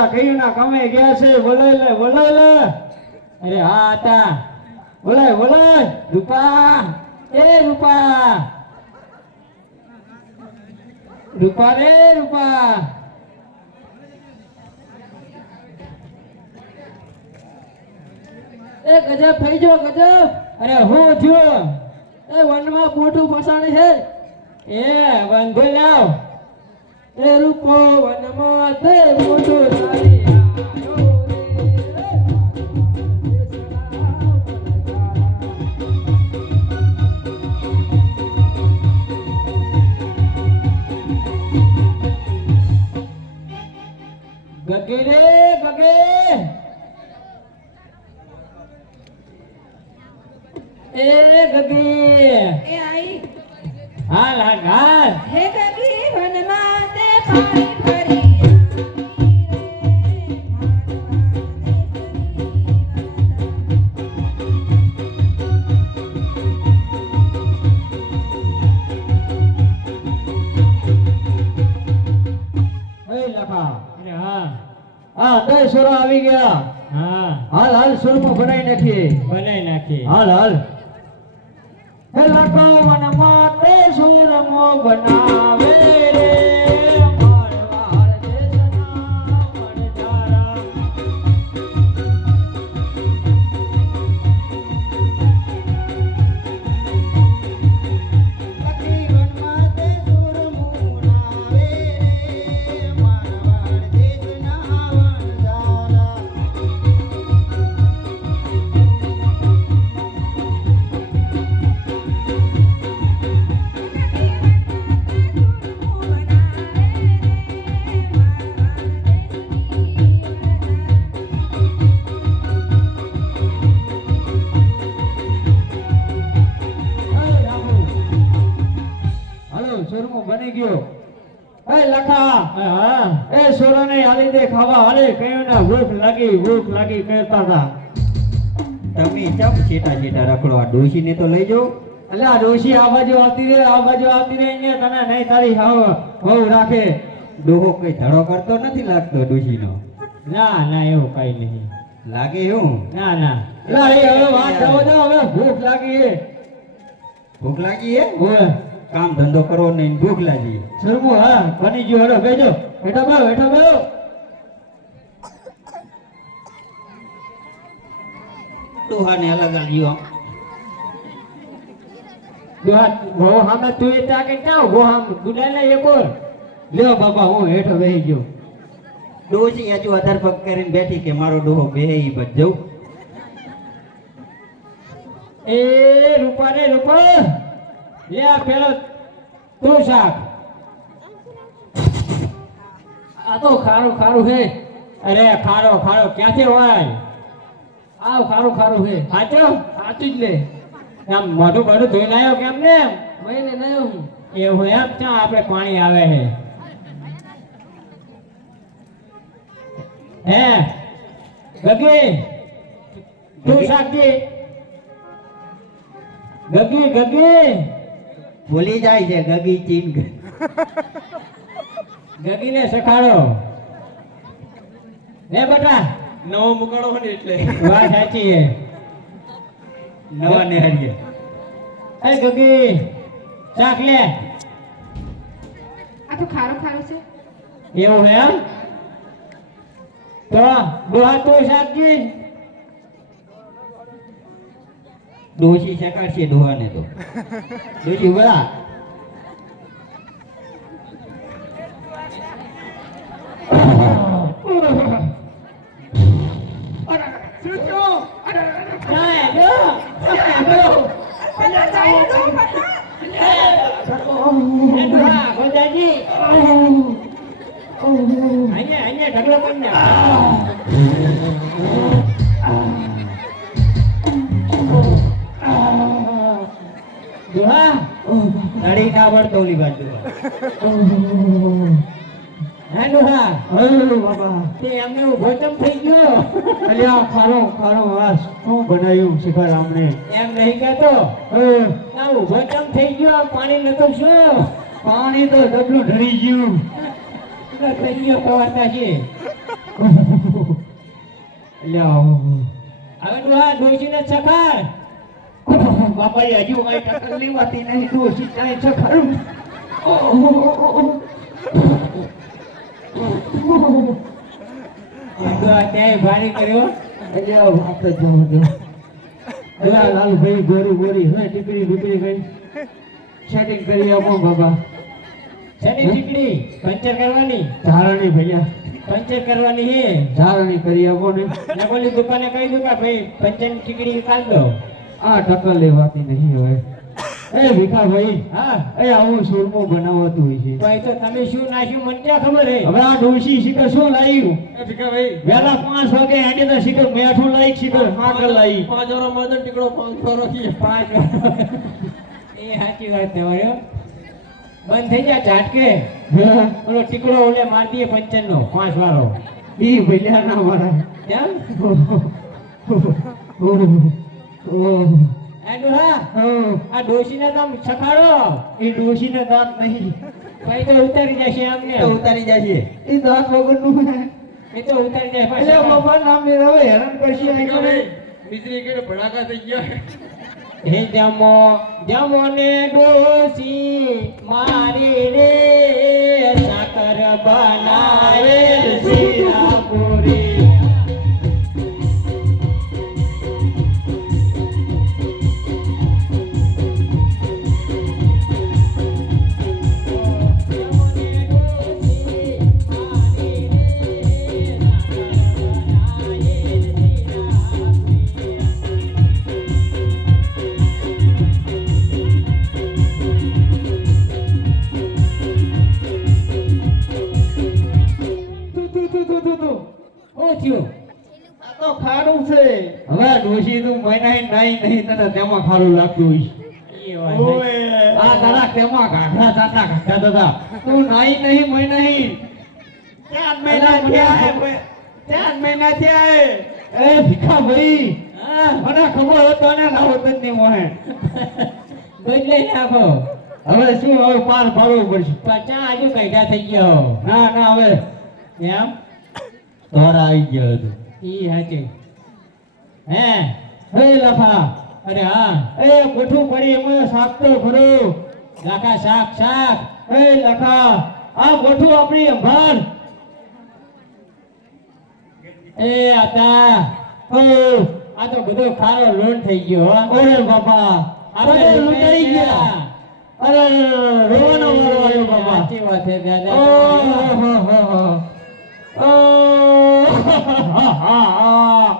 ઓલા કયું ના કમે ગયા છે બોલાય લે અરે હા હતા બોલાય રૂપા એ રૂપા રે રૂપા એ ગજબ થઈ ગયો ગજબ. અરે હું થયો એ વનમાં મોટું ફસાણે છે. એ બંધો લાવ એ રૂપો વનમાં તે મોટું તારી આવ્યો રે. ગગે રે ગગે એ ગગે એ આઈ હાલ હે ગગી વનમાં તે પાણી ભરી અરે હા દસ સોરા આવી ગયા હા હાલ સુરમાં બનાવી નાખીએ હાલ હે લખો વનમાં તે સુરમો બનાવે રે મારવાડ દેશના વણજારા લખી વનમાં તે સુરમો બનાવે રે મારવાડ દેશના વણજારા સુરમો બની ગયો એ લખા હા એ સોરાને હાલી દે ખાવા હાલે કયું ના ભૂખ લાગી કહેતા હતા તમે ચમ છેટા રખડો આ ડોશીને તો લઈ જાઓ. એટલે આ ડોશી આ બાજુ આવતી રે અહીંયા તને નહીં તારી હવ રાખે ડોહો કઈ ધડો કરતો નથી લાગતો ડોશીનો. ના એવું કઈ નહીં લાગે એવું? ના એટલે એ હવે વાત જવા દો હવે ભૂખ લાગી હે ભૂખ લાગી હે? ઓય કામ ધંધો કરવો નહીં ભૂખ લાગી. સરમુ હા બની ગયો હેડો બેજો હેઠો બેહો ડોહાને અલગ આવ્યો. ગો હામે તું એ ત્યાં કે ક્યાં ગો હામ ગુડાઈ લે એકોર લ્યો બાપા હું હેઠો બેહી ગયો ડોશી હજુ અધર પગ કરીને બેઠી કે મારો ડોહો બેહે ઈ બચ જવું. એ રૂપા લે આ પેલો તું શાક આ તો ખારું હે. અરે ખારો ક્યાંથી હોય આવ ખારું હે. સાચું જ લે. આમ મોઢું ધોઈ લાયો કેમ ને મહિને નયો હું એવું એમ ક્યાં આપણે પાણી આવે હે ગગી તું શાકી ગગી ભૂલી જાય છે ગગી ચીન. ગગીને શખાડો હે બટા નવો મુકાડો ને એટલે વાત સાચી હે નવા નેહરીએ. એ ગગી શાક લે આ તો ખારો છે. એવું હે એમ તો ડોહા તું શાકજી ડોશી શકાડશે ડોહાને તો. ડોશી બળા ઢગલો કરી નડી ના વળતો ઓલી બાજુ. હે ડોહા બાબા તે એમને ઉભો ચમ થઈ ગયો અલ્યા ખારો વાસ શું બનાવ્યું શિખર આમને એમ નહીં કહેતો ના ઉભો ચમ થઈ ગયો પાણી નતો શું પાણી તો ડબલું ઢળી ગયું થઈ ગયો કવાતા છે લ્યો હવે ડોહા ડોશીને સખાર બાપા હજુ કઈ ટક્કર લેવાતી નહીં ડોશી કાંઈ છે ખરું ડોહા ક્યાંય ભારી કર્યો લ્યો આપણે જવું દો અલા લાલભાઈ ગોરી ગોરી હે ટીકડી બીકડી ગઈ સેટિંગ કરી આપો બાબા શેની ટીકડી પંચર કરવાની ધારણી ભૈયા પંચર કરવાની હે ધારણી કરી આપો ને ને બોલી દુકાને કહી દઉં કે ભાઈ પંચરની ટીકડી કાઢ દો આ ટક્કર લેવાતી નહીં હવે એ ભીખાભાઈ હા એ આવું સુરમો બનાવતું હોય છે ભાઈ તો તમે શું નાખ્યું મને ક્યાં ખબર હે હવે આ ડોશી શીખર શું લાવ્યું એ ભીખાભાઈ વેલા 5 વાગે આડે તો શીખર મેઠું લાવી શીખર માકર લાવી 5 ઓરો મદન ટીકડો 500 રાખી 5 એ સાચી વાત છે ભાઈ બંધ થઈ જા ઝાટકે ઓલો ટીકડો ઓલે માર દઈએ 55 નો 5 વાળો ઈ ભૈયા ના મારા કેમ એ ડોહા આ ડોશીને તમ સખાડો એ ડોશીને દાંત નહીં ભાઈ તો ઉતારી જશે અમને તો ઉતારી જશે એ દાંત વગરનું હે એ તો ઉતારી જાય એટલે બાપા નામ મેળવે હેરાન કરશી નહીં કરે મિસ્ત્રી કે ભડાકા થઈ ગયા હે જમો જમો ને ડોશી મારી રે સાકર બનાવે શીરાપુરી આ તો ખારું છે હવે ડોશી તું મહિના નાઈ નહીં તને તેમાં ખારું લાગતું હોય ઓએ આ તારા તેમાં ગાઢા તાતા ગાઢા દાદા તું નાઈ નહીં મહિના નહીં 4 મહિના થયા હે 4 મહિના થયા હે એ ભીખા ભાઈ મને ખબર હતો ને લાવત જ નહીં મોહે બદલે નાખો હવે શું હવે પાર પાડવું પડશે પચા આજુ કઈડા થઈ ગયો ના ના હવે એમ તારા આવી ગયો હતો ઈ હાચે હે હે લખા અરે હા એ ગોઠું પડી એમાં શાક તો ખરું લાખા શાક શાક હે લખા આ ગોઠું આપણી અંભાર એ આતા ઓ આ તો બધો ખારો લોન થઈ ગયો હો ઓરે બાપા આપણે આપણે લૂંટાઈ ગયા અરે રોવાનો વારો આવ્યો બાપા સાચી વાત છે દાદા ઓ હો હો હો ઓ હા હા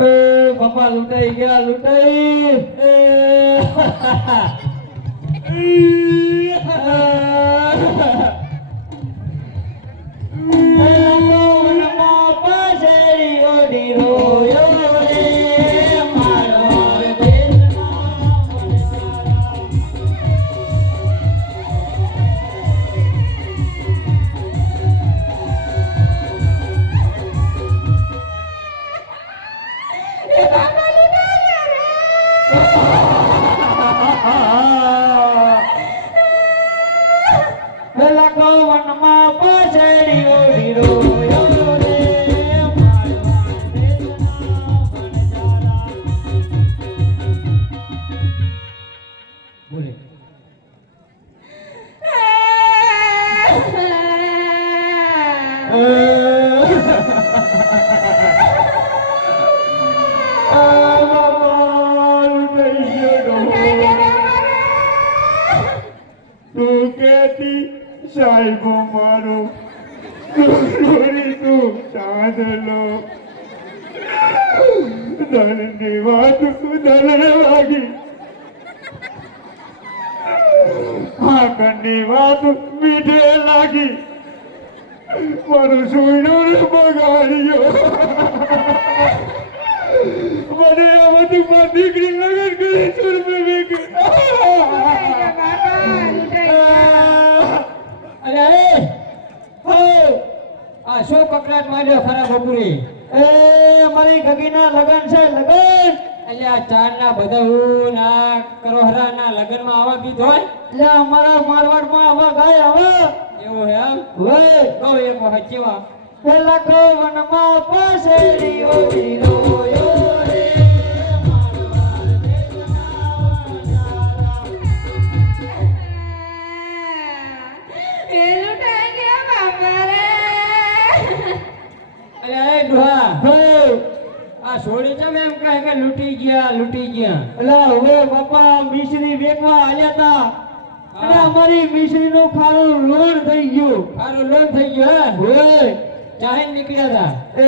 એ બાપા લૂંટાઈ ગયા લૂંટાઈ પેલા કૌવનમાં પછડી ઓડી રોયો રે મારવા દેશના વનજારા. બોલે તું કેતી સાહેબો મારો તું ચાંદલો ધનની વાત ધનને વાગી આકરની વાત મીઠે લાગી મારું સુઈનું બગાડ્યો મને આ બધું મારી દીકરી લગન કરી સુરમે વેગી અરે હો આ શો કકડાટ માંડ્યો ખરા બપુરી એ મારી ગગીના લગન છે લગન એટલે આ ચારના બધા હું ના કરોહરાના લગનમાં આવા ગીત હોય એટલે અમારા મારવાડમાં આવા ગાય હવે એવું હે એમ? ઓય કહો એક વખત કેવા તે લખો વનમાં પસેરીઓ વિરોયો રે એ લૂંટાઈ ગયા બાપા રે. અરે એ ડોહા હે આ છોડી ચમ એમ કહે કે લૂંટી ગયા અલા હવે બાપા મિશ્રી વેકવા આલ્યા તા અને અમારી મિશ્રી નું ખારું લોન થઈ ગયું સારું લોન થઈ ગયો હે ઓય ચાહે નીકળ્યા હતા એ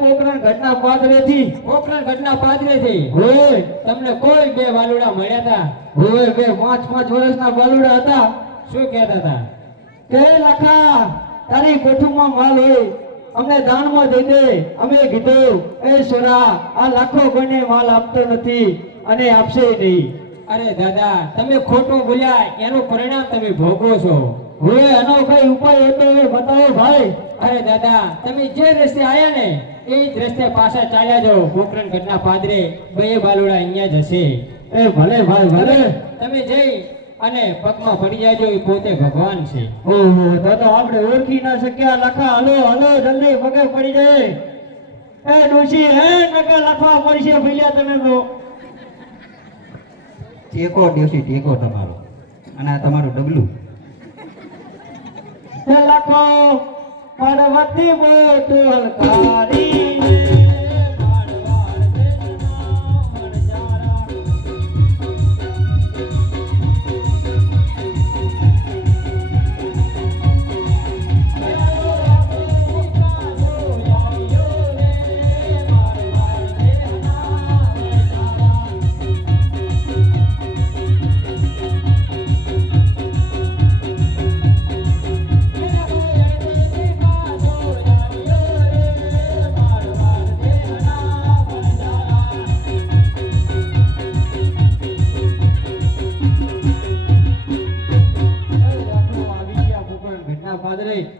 પોકરણ ઘટના પાદરેથી પોખરણ ઘટના પાદરેથી ઓય તમને કોઈ બે વાલુડા મળ્યા હતા ઓય બે 5-5 વર્ષના બાલુડા હતા શું કહેતા હતા કે લખા તારી કોઠુમાં માલ હોય અમને દાનમાં દઈ દે અમે કીધું એ સોરા આ લાખો કોઈને માલ આપતો નથી અને આપશે નહીં અરે દાદા તમે ખોટું બોલ્યા એનું પરિણામ તમે ભોગવો છો હવે આનો કઈ ઉપાય હતો એ બતાવો ભાઈ અરે દાદા તમે જે રસ્તે આયા ને એ જ રસ્તે પાછા ચાલ્યા જાઓ પોખરણ ઘટના પાદરે બે બાલુડા અહીંયા જ હશે એ ભલે ભાઈ ભલે તમે જઈ અને પગમાં પડી જાજો એ પોતે ભગવાન છે ઓહો તો આપણે ઓળખી ના શક્યા લખા હલો હલો જલ્દી પગે પડી જાય એ ડોશી હે નકા લખવા પડશે ભઈલા તમે તો ટેકો દેવસી ટેકો તમારો અને આ તમારું ડબલું હે લખો પાર્વતી બોટલ કારી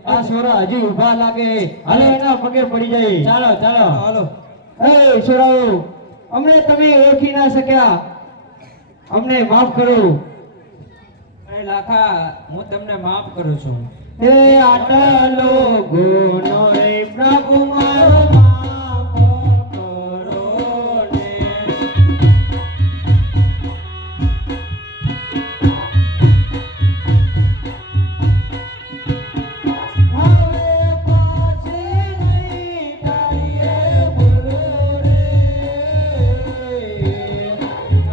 આ છોરા હજી ઊભા લાગે હાલો એના પગે પડી જાય ચાલો ચાલો હાલો એ છોરાઓ અમને તમે ઓળખી ના શક્યા અમને માફ કરો અરે લાખા હું તમને માફ કરું છું હે આટલો ગુનો રે પ્રભુ મારો માફ કરો ને હવે પાછી નહીં તારીએ ભૂલો રે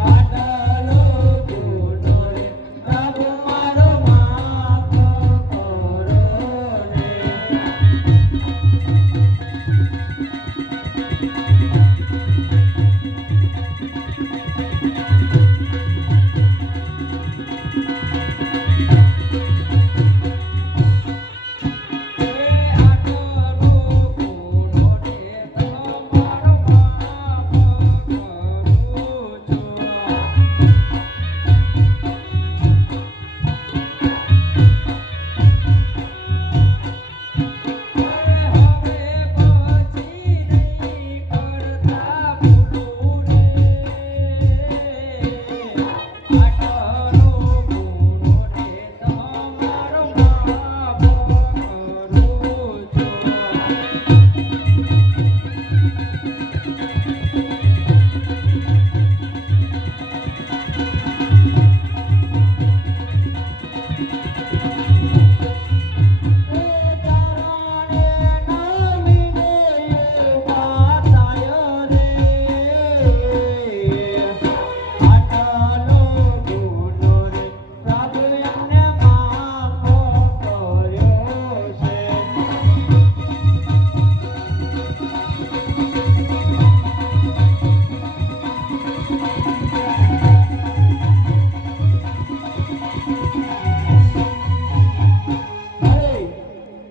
આટલો ગુનો રે પ્રભુ મારો માફ કરો ને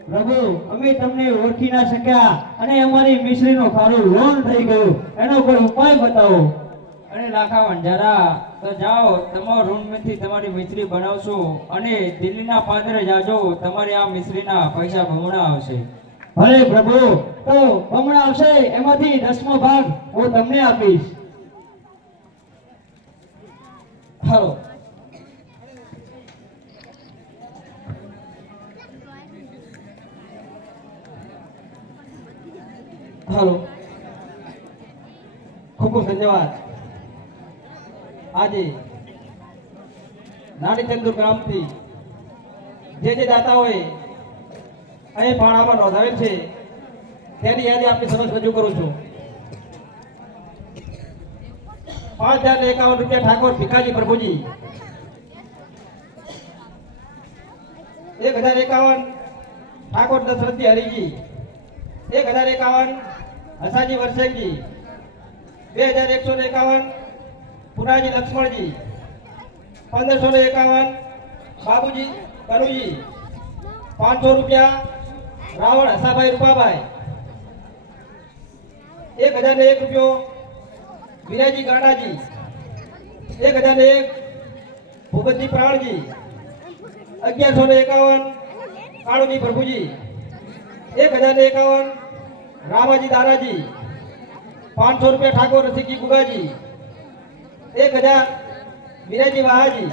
પ્રભુ અમે તમને ઓળખી ના શક્યા અને અમારી મિશ્રીનું ખારું લોન થઈ ગયું એનો કોઈ ઉપાય બતાવો અરે લાખા વંજારા તો જાઓ તમારો રૂમમાંથી તમારી મિશ્રી બનાવશો અને દિલ્હીના પાદરે જાજો તમારી આ મિશ્રીના પૈસા બમણા આવશે ભલે પ્રભુ તો બમણા આવશે એમાંથી 10મો ભાગ હું તમને આપીશ હાલો હાલો ખૂબ ખૂબ ધન્યવાદ આજે નાની ચંદુર ગ્રામથી જે દાતાઓએ અહીં ફાળામાં નોંધાવેલ છે તેની યાદી આપની સમક્ષ રજૂ કરું છું 5051 રૂપિયા ઠાકોર ભીખાજી પ્રભુજી 1051 ઠાકોર દશરથજી હરિજી 1051 હસાજી વરસેજી 2151 પુરાજી લક્ષ્મણજી 1551 બાબુજી કનુજી 500 રૂપિયા રાવણ હસાભાઈ રૂપાભાઈ 1001 રૂપિયો વિરાજી ગાડાજી 1001 ભૂપતજી પ્રાણજી 1151 કાળુજી પ્રભુજી 1051 રામાજી દારાજી 500 રૂપિયા ઠાકોર રસિકજી ગુગાજી 1000 વિરાજી વાહાજી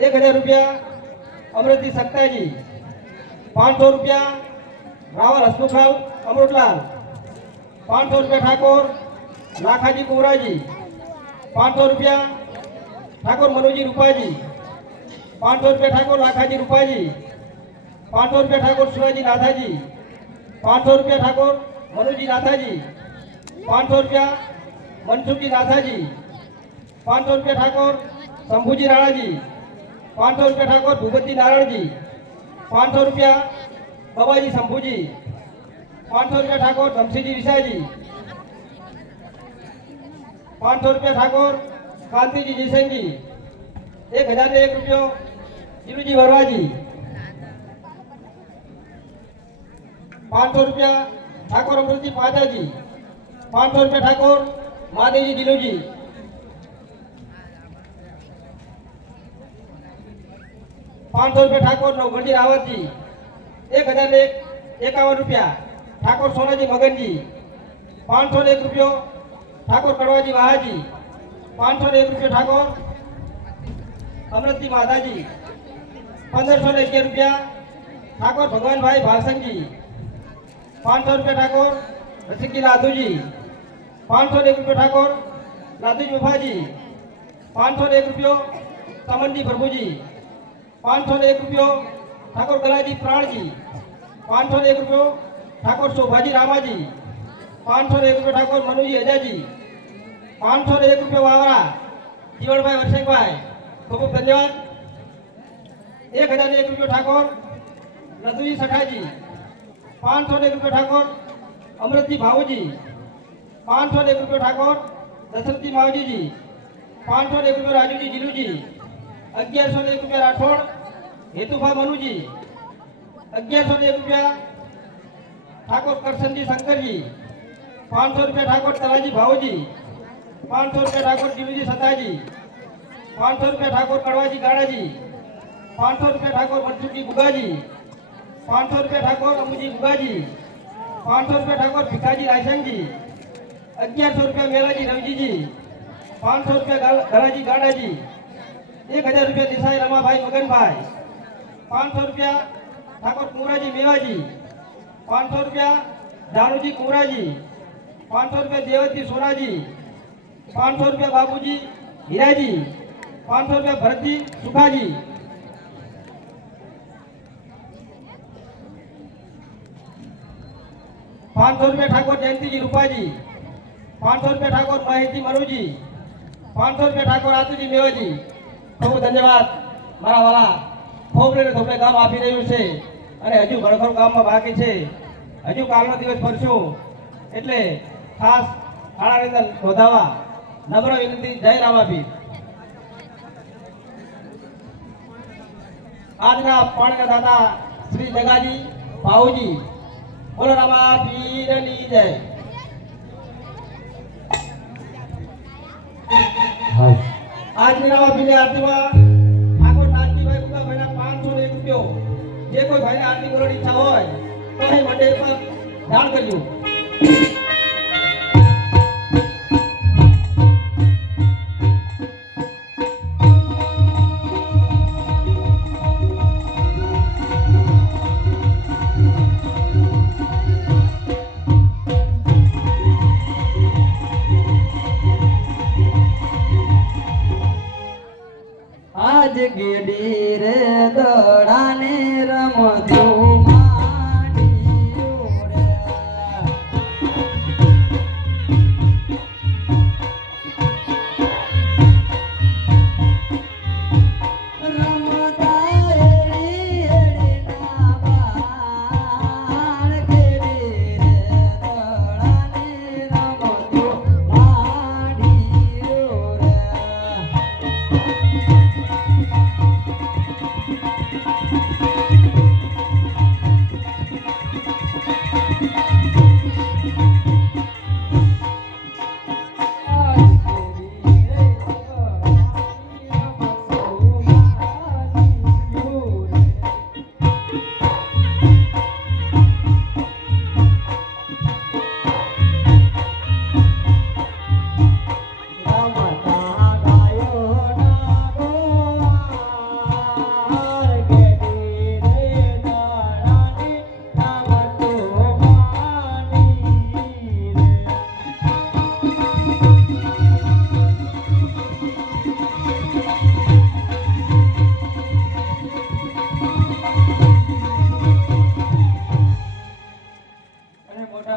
1000 રૂપિયા અમૃતજી સત્તાજી 500 રૂપિયા રાવલ હસમુખલાલ અમૃતલાલ 500 રૂપિયા ઠાકોર લાખાજી કુંવરાજી 500 રૂપિયા ઠાકોર મનુજી રૂપાજી 500 રૂપિયા ઠાકોર લાખાજી રૂપાજી 500 રૂપિયા ઠાકોર સુરાજી નાથાજી 500 રૂપિયા ઠાકોર મનુજી નાથાજી 500 રૂપિયા મનસુખજી નાથાજી 500 રૂપિયા ઠાકોર શંભુજી રાણાજી 500 રૂપિયા ઠાકોર ભૂપતજી નારાયણજી 500 રૂપિયા બાબાજી શંભુજી 500 રૂપિયા ઠાકોર ધમસીજી વિશાજી 500 રૂપિયા ઠાકોર કાંતિજી જયસંગજી 1001 રૂપિયો જીલુજી વરવાજી 500 રૂપિયા ઠાકોર અમૃતજી પાજાજી 500 રૂપિયા ઠાકોર મહાદેવજી દિલુજી 500 રૂપિયા ઠાકોર નવગણજી રાવતજી 1051 રૂપિયા ઠાકોર સોનાજી મગનજી 501 રૂપિયો ઠાકોર કડવાજી વાહાજી 501 રૂપિયો ઠાકોર અમૃતજી માધાજી 1511 રૂપિયા ઠાકોર ભગવાનભાઈ ભાવસંગજી 500 રૂપિયા ઠાકોર રસિકજી લાધુજી 501 રૂપિયો ઠાકોર લાધુજી મફાજી 501 રૂપિયો તમનજી પ્રભુજી 501 રૂપિયો ઠાકોર ગલાજી પ્રાણજી 501 રૂપિયો ઠાકોર શોભાજી રામાજી 501 રૂપિયો ઠાકોર મનુજી અજાજી 501 રૂપિયો વાવરા જીવણભાઈ વર્ષેકભાઈ ખૂબ ખૂબ ધન્યવાદ 1001 રૂપિયો ઠાકોર લધુજી સખાજી 501 રૂપિયો ઠાકોર અમૃતજી ભાવુજી 501 રૂપિયો ઠાકોર દશરથજી માવજીજી 501 રૂપિયો રાજુજી જીલુજી 1101 રૂપિયા રાઠોડ હેતુભા મનુજી 1101 રૂપિયા ઠાકોર કરશનજી શંકરજી 500 રૂપિયા ઠાકોર તલાજી ભાવજી 500 રૂપિયા ઠાકોર જીલુજી સતાજી 500 રૂપિયા ઠાકોર કડવાજી ગાડાજી 500 રૂપિયા ઠાકોર મનસુખજી ગુગાજી 500 રૂપિયા ઠાકોર અમુજી ગુગાજી 500 રૂપિયા ઠાકોર ભીખાજી રાયસંગજી 1100 રૂપિયા મેલાજી રવજીજી 500 રૂપિયા ગલાજી ગાડાજી 1000 રૂપિયા દિશાઈ રમાભાઈ મગનભાઈ 500 રૂપિયા ઠાકોર કુંવરાજી મેવાજી 500 રૂપિયા દારૂજી કુંવરાજી 500 રૂપિયા દેવતજી સોનાજી 500 રૂપિયા બાબુજી હીરાજી 500 રૂપિયા ભરતજી સુખાજી 500 રૂપિયા ઠાકોર જયંતિજી રૂપાજી 500 રૂપિયા ઠાકોર મહેશજી મનુજી 500 રૂપિયા ઠાકોર આતુજી મેવાજી ખૂબ ધન્યવાદ મારા વાલા થોબલે ને થોબલે ગામ આપી રહ્યું છે અને હજુ ઘણું ખરું ગામમાં બાકી છે હજુ કાલનો દિવસ ફરશું એટલે ખાસ ફાળાની અંદર નોંધાવા નમ્ર વિનંતી જય રામાભી આજના પાણીના દાતા શ્રી જગાજી ભાઉજી બોલો રામા પીરની જય આજની રામાભીની આરતીમાં ઠાકોર નાથજીભાઈ ગુગાભાઈના 501 રૂપિયો જે કોઈ ભાઈને આરતી કરવાની ઈચ્છા હોય તો અહીં મંડળ પર દાન કરજો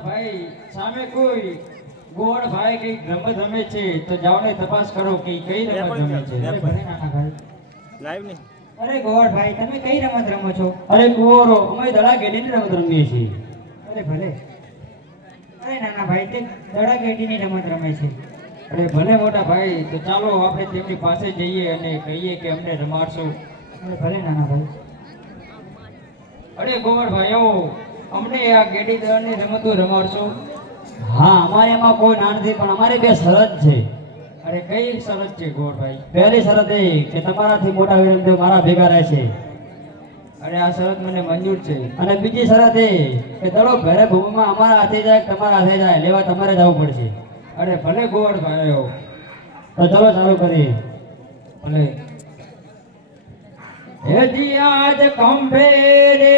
મોટા ભાઈ સામે કોઈ ગોળ ભાઈ કઈ રમત રમે છે તો જાઓ ને તપાસ કરો કે ઈ કઈ રમત રમે છે. અરે ભલે નાના ભાઈ. અરે ગોળ ભાઈ તમે કઈ રમત રમો છો? અરે કુંવરો અમે દડા ગેડીની રમત રમીએ છીએ. અરે ભલે. અરે નાના ભાઈ તે દડા ગેડીની રમત રમે છે. અરે ભલે મોટા ભાઈ તો ચાલો આપણે તેમની પાસે જઈએ અને કહીએ કે અમને રમાડશો. અરે ભલે નાના ભાઈ. અરે ગોળ ભાઈઓ અમને આ ગેડી દળની રમતો રમાડશો. હા અમારે એમાં કોઈ ના નથી પણ અમારે બે શરત છે. અરે કઈ શરત છે ગોળ ભાઈ? પહેલી શરત એ કે તમારાથી મોટા વિરમદેવ મારા ભેગા રહેશે. અરે આ શરત મને મંજૂર છે. અને બીજી શરત એ કે દડો ઘરે ભૂમિમાં અમારા હાથે જાય કે તમારા હાથે જાય લેવા તમારે જવું પડશે. અરે ભલે ગોળ ભાઈઓ. તો ચલો ચાલુ કરીએ. ભલે. હેજી આજ ખંભે રે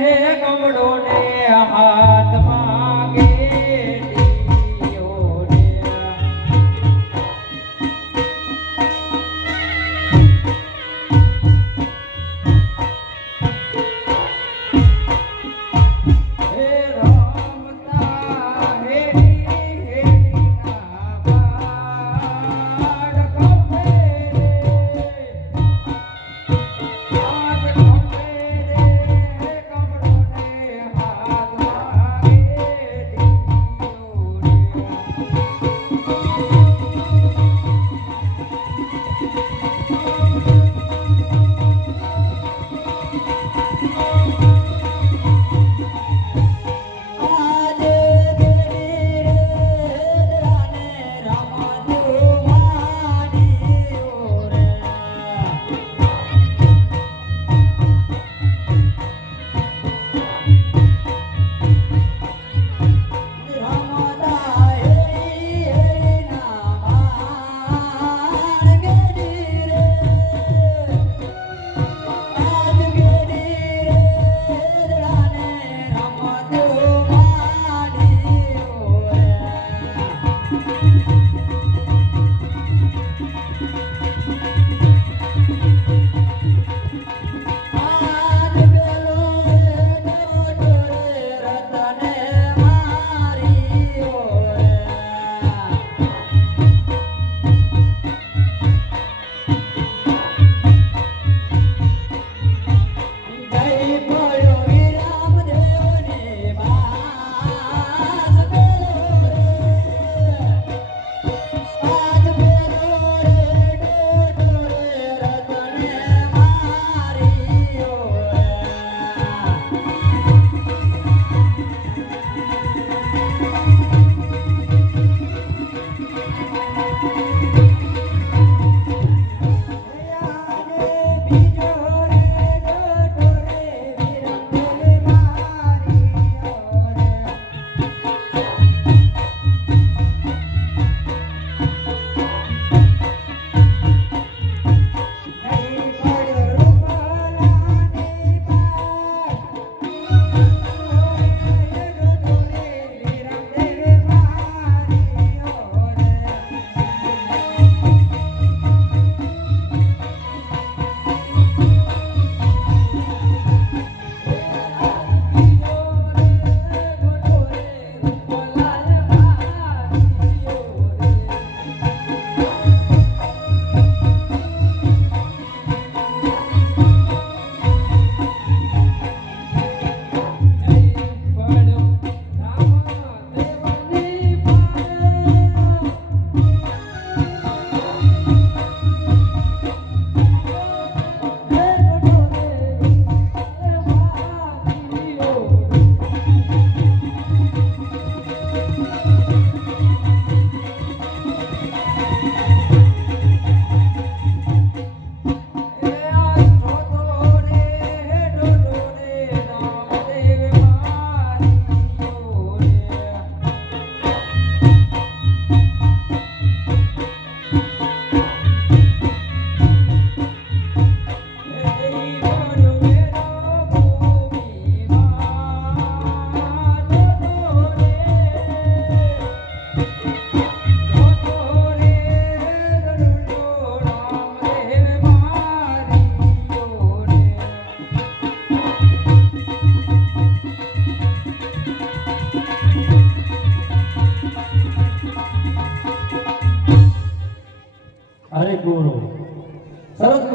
હે કમળો ને હાથમાં ગેડીઓ રે. હે રમતા હેડી હેડીના બાળ ખંભે રે. આજ ખંભે રે કમળો ને હાથમાં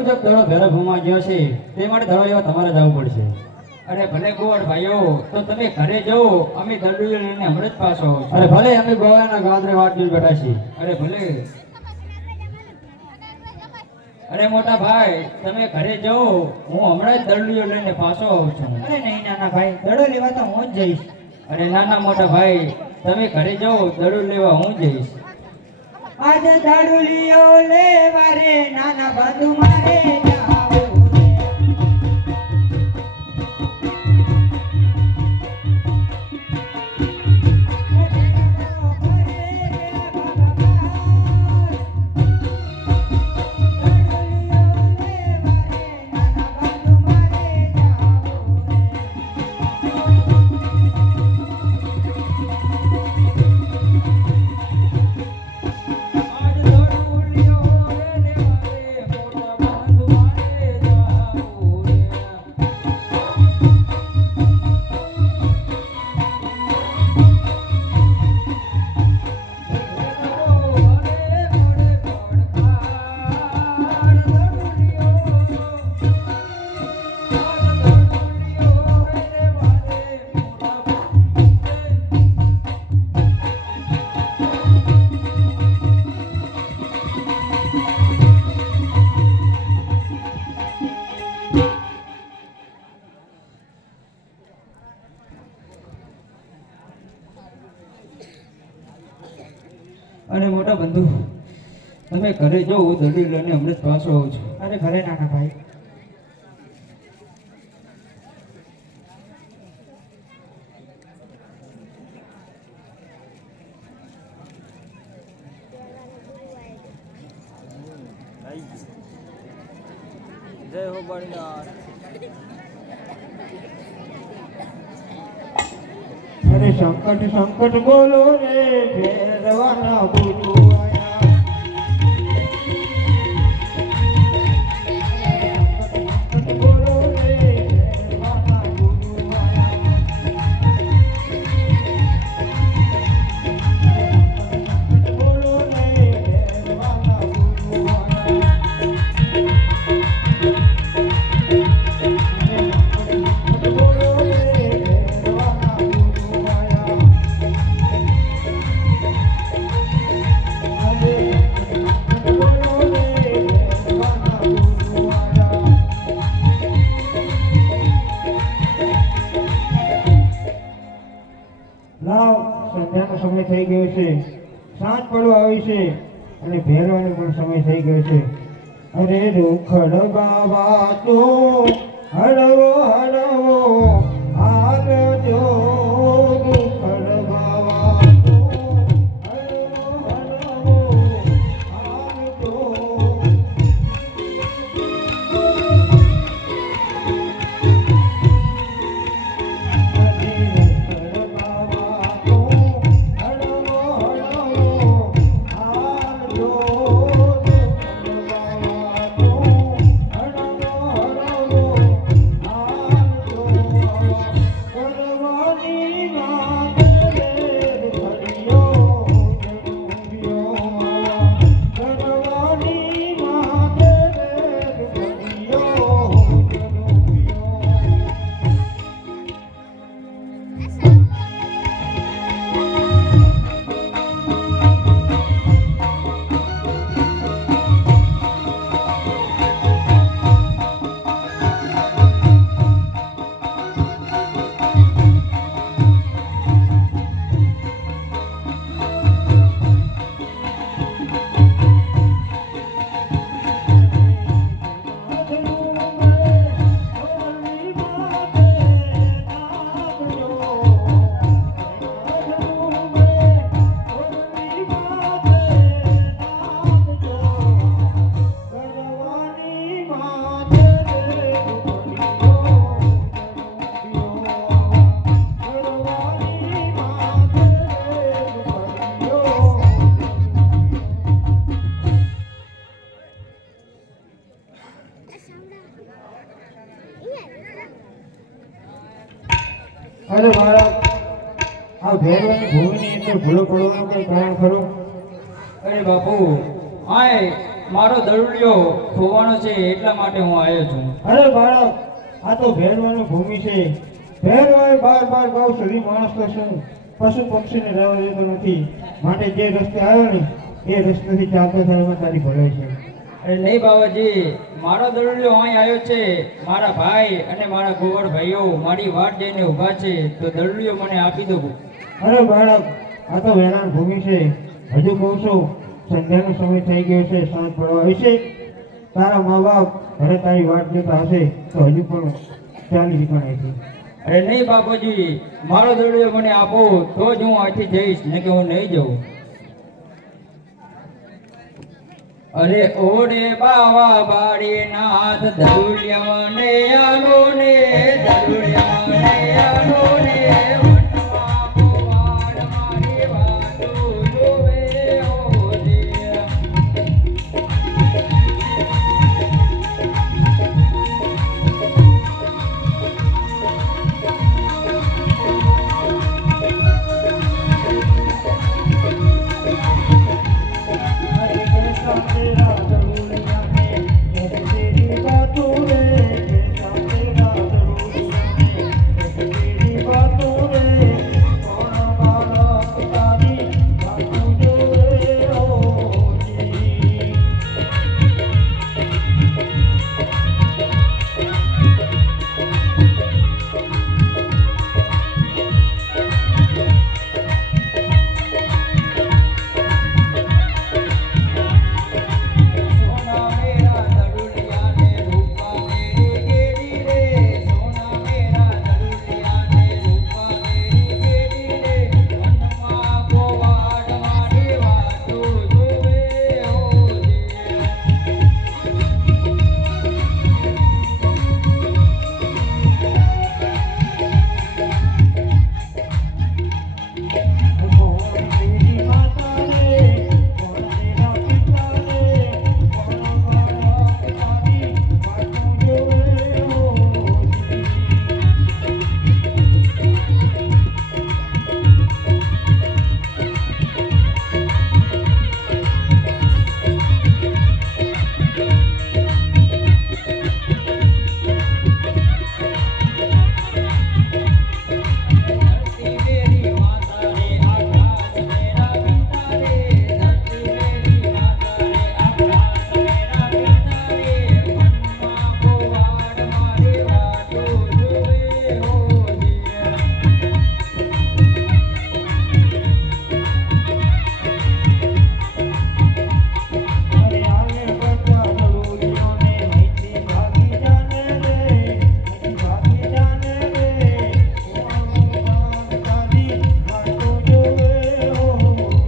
મુજબ દડો ભેરો ભૂમા ગયો છે તે માટે દડો લેવા તમારે જવું પડશે. અરે ભલે ગોળ ભાઈઓ, તો તમે ઘરે જાઓ, અમે દરડું લઈને હમણાં જ પાછો આવું છું. અરે ભલે અમે ગોવાના ગાંધરે વાટ જોઈ બેઠા છીએ. અરે ભલે. અરે મોટા ભાઈ, તમે ઘરે જાઓ, હું હમણાં જ દરડું લઈને પાછો આવું છું. અરે નહીં નાના ભાઈ, દડો લેવા તો હું જ જઈશ. અરે નાના મોટા ભાઈ, તમે ઘરે જાઓ, દરડું લેવા હું જઈશ. આજે દાડુલીઓ લેવા રે નાના બંધુ મારે જાવું રે. અને મોટા બંધુ, તમે ઘરે જાઓ, હું દરડું લઈને હમણાં જ પાછો આવું છું. અરે ભલે નાના ભાઈ. અરે સંકટ સંકટ બોલો રે ભેરવાના બોલો આયા. સંકટ બોલો રે ભેરવાના બોલો આયા. સંકટ બોલો રે ભેરવાના બોલો સંધ્યાનો સમય થઈ ગયો છે, સાંજ પડવા આવી છે અને ભેરવાનો પણ સમય થઈ ગયો છે. અરે રૂખડ બાબા તો હળવો હળવો હાલજો. રૂખડ બાબા તો હળવો હળવો હાલજો. અરે બાળક, આ ભેરવાની ભૂમિની અંદર ભૂલો પડવાનું કઈ કારણ ખરું? અરે બાપુ, આય મારો દરુડિયો ખોવાનો છે એટલા માટે હું આવ્યો છું. અરે બાળક, આ તો ભેરવાની ભૂમિ છે. ભેરવાય બાર બાર ગાઉ સુધી માણસ તો શું પશુ પક્ષીને રહેવા દેતો નથી. માટે જે રસ્તે આવ્યો ને એ રસ્તેથી ચાલતો થાય તારી ભલાઈ છે. અરે નહીં બાવાજી, મારો દરુડિયો અહીં આવ્યો છે. મારા ભાઈ અને મારા ગોવડ ભાઈઓ મારી વાટ જઈને ઊભા છે, તો દરુડિયો મને આપી દો. અરે બાળક, આ તો વેરાન ભૂમિ છે. હજુ કહું છું, સંધ્યાનો સમય થઈ ગયો છે, સાંજ પડવા હશે. તારા મા બાપ ઘરે તારી વાટ જોતા હશે તો હજુ પણ ચાલી નીકળાય છે. અરે નહીં બાપુજી, મારો દરુડિયો મને આપો તો જ હું અહીંથી જઈશ, ને કે હું નહીં જઉં. અરે ઓરે બાવા બારી નાથ દરુડિયાને આલો ને, દરુડિયાને આલો ને, વનમાં ગોવાળ મારી વાતો જોવે ઓજે. અરે કેસા તેરા દરુડિયાને કેસે તેરી બાતો રે, કેસા તેરા દરુડિયાને કેસે તેરી બાતો રે, કોણ બાળક તારી બાતો જોવે ઓજી. સોના મેરા દરુડિયાને રૂપા મેરી ગેડી રે, સોના મેરા દરુડિયાને રૂપા મેરી ગેડી રે, વનમાં ગોવાળ મારી વાતો જોવે ઓજે. કોણ તેરી માતા રે, કોણ તેરા પિતા રે, કોણ બાળક તારી બાતો જોવે ઓજી. ધરતી મેરી માતા રે, આકાશ મેરા પિતા રે, ધરતી મેરી માતા રે, આકાશ મેરા પિતા રે, વનમાં ગોવાળ મારી વાતો જોવે ઓજે. અરે આલે બધા દરુડિયાને અહીંથી ભાગી જાને રે, અહીંથી ભાગી જાને રે, કોણ બાળક તારી બાતો જોવે ઓજી.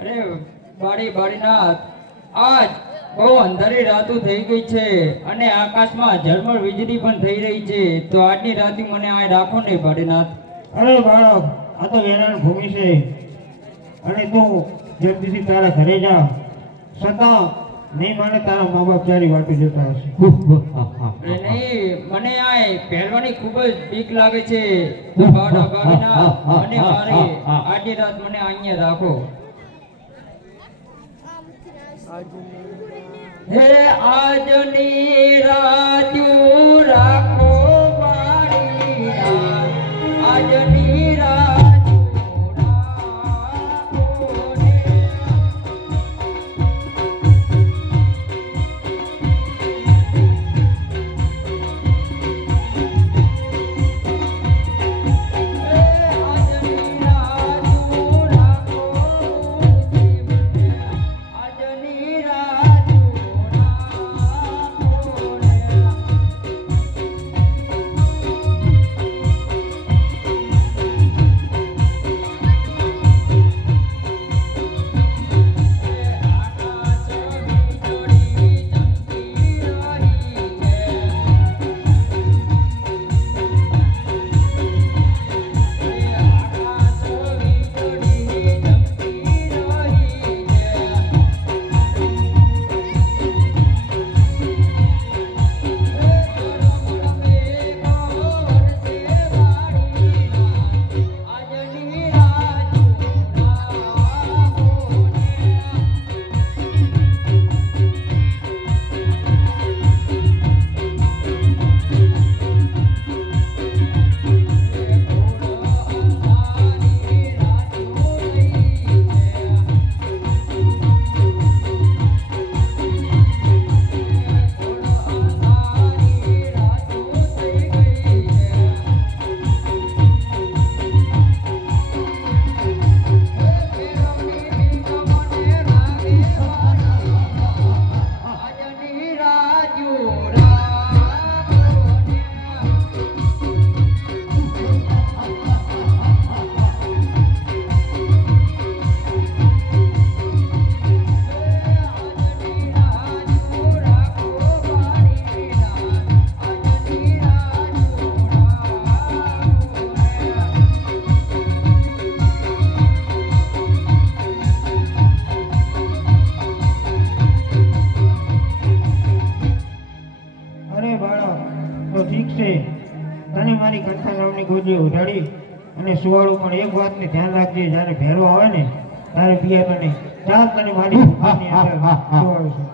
અરે બારી બારીનાથ, આજ બહુ અંધારી રાતો થઈ ગઈ છે અને આકાશમાં ઝરમર વીજળી પણ થઈ રહી છે, તો આજની રાતે મને આ રાખો ને બારીનાથ. અરે બાળક, આ તો વેરાન ભૂમિ છે અને તું જલ્દીથી તારા ઘરે જા. છતાં નહીં માને તારા મા બાપ તારી વાતો જોતા હશે. અરે નહીં, મને આ પહેરવાની ખૂબ જ બીક લાગે છે, તો બારીનાથ, મને મારી આજની રાત મને અહીંયા રાખો. હે આજની રાતું રાખો બારીનાથ, આજની રાતું રાખો ને. અને સુવાળું પણ એક વાતને ધ્યાન રાખજે, જ્યારે ભેરો આવે ને ત્યારે પિયા તને ચાલ તને મારી ભૂખાની અંદર સુવાળું છે.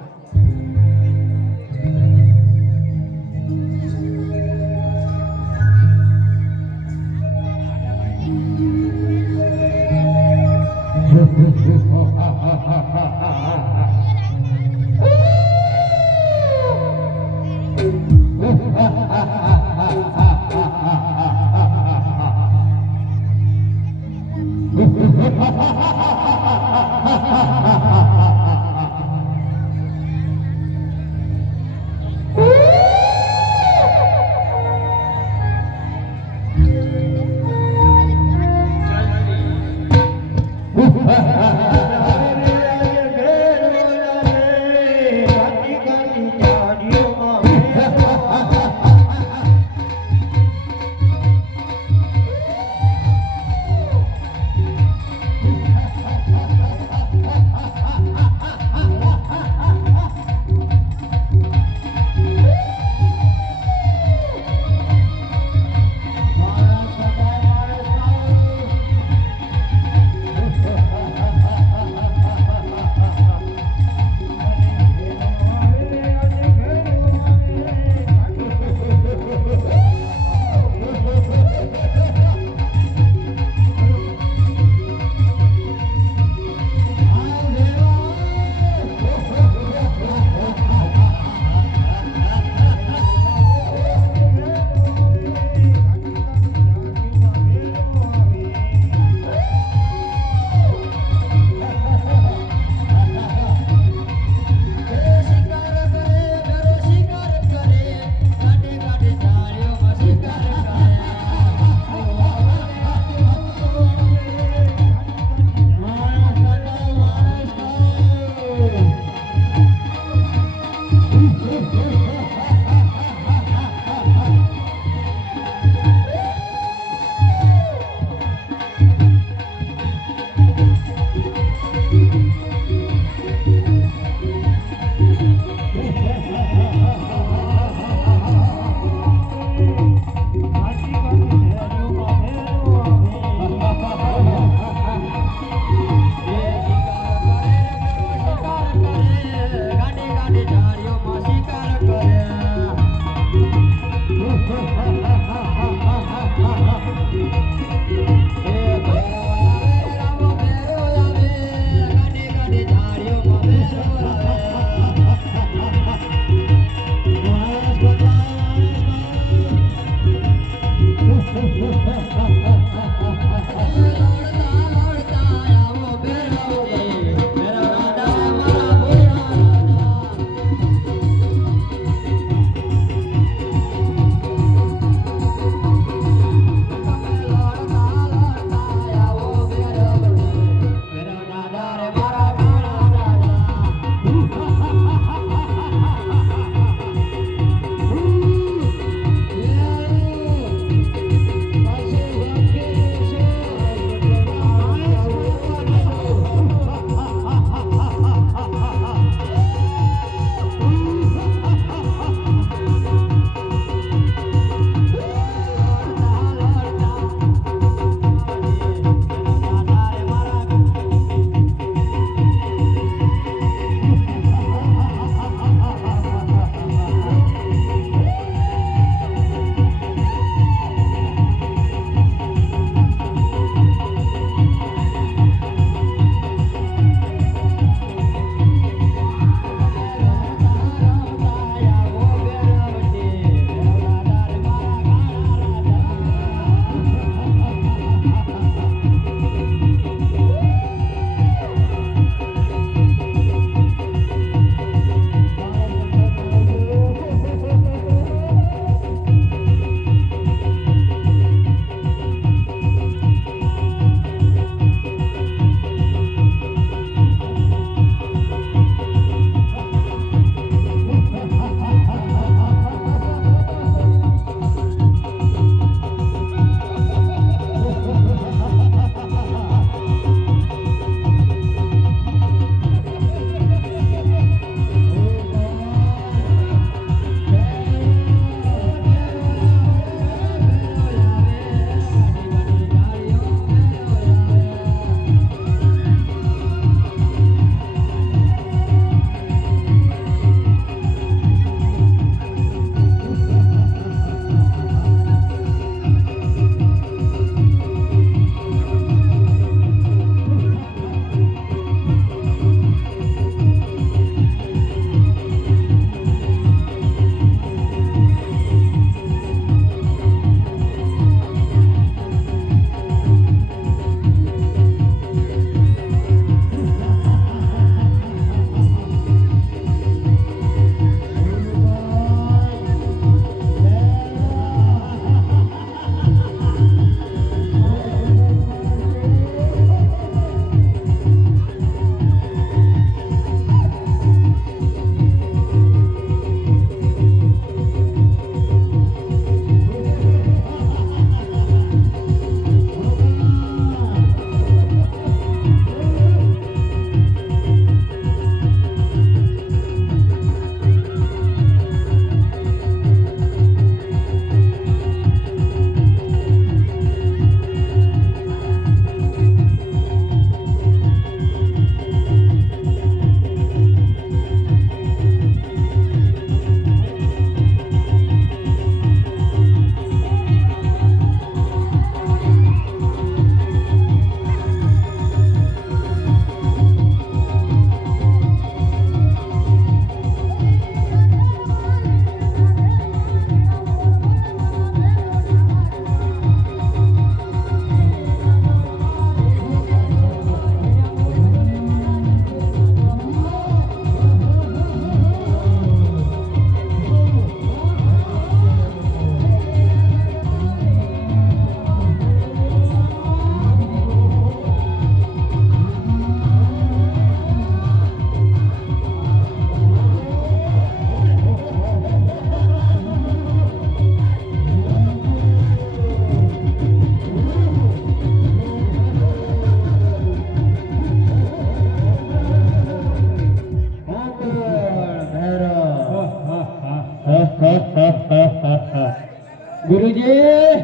ગુરુજી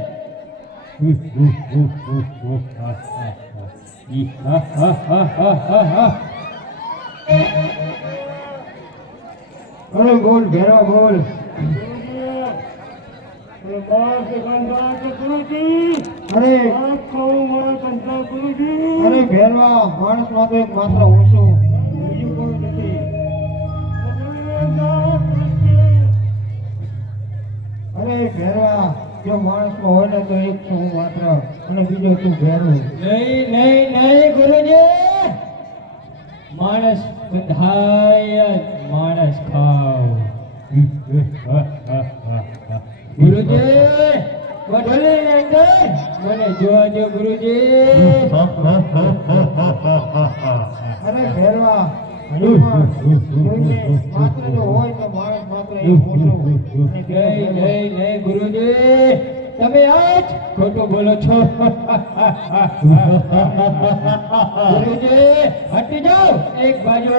અરે બોલ ભેરવા બોલ અરે અરે ભેરવા માણસ માં તો એક માત્ર હું છું બીજું કોઈ નથી અરે ભેરવા જો માણસ માં હોય ને તો એક છું હું માત્ર અને બીજો તું ભેરવું નહીં ગુરુજી માણસ બધાય જ માણસ ખાવ ગુરુજી વઢોલી અંદર મને જોજો ગુરુજી અરે ભેરવા હજુમાં જોઈને માત્ર જો હોય તો માણસ માત્ર એક હું છું અને બીજો ભેરવો. નહીં ગુરુજી તમે આજ ખોટું બોલો છો ગુરુજી હટી જાઓ એક બાજુ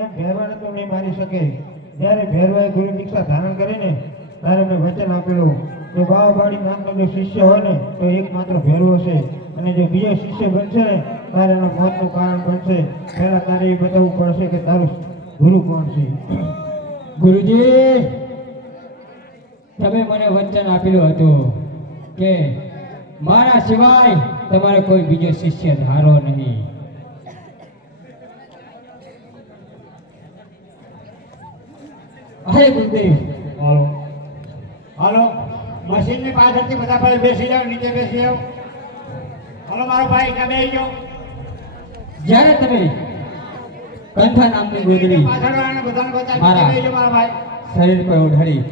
એમ ભેરવાને તો નહીં મારી શકે. જ્યારે ભેરવાએ ગુરુ દીક્ષા ધારણ કરીને ત્યારે મેં વચન આપેલું કે બાવાબાડી નામનો જો શિષ્ય હોય ને તો એકમાત્ર ભેરવો છે, અને જો બીજો શિષ્ય બનશે ને તારે એના મોતનું કારણ બનશે. પહેલા તારે એ બતાવવું પડશે કે તારું ગુરુ કોણ છે. ગુરુજી, તમે મને વચન આપેલું હતું કે મારા સિવાય તમારે કોઈ બીજો શિષ્ય ધારો નહીં. હે ગુરુદેવ, હાલો હાલો, મશીનની પાછળથી બધા ભાઈ બેસી જાઓ, નીચે બેસી જાઓ. હાલો મારો ભાઈ તમે આવી જાઓ. જ્યારે તમે કંઠા નામની ગોદડી પાછળ વાળાને બધાને બતાવી મારા. નીચે બેસી જાઓ મારા ભાઈ. શરીર પર ઓઢાડી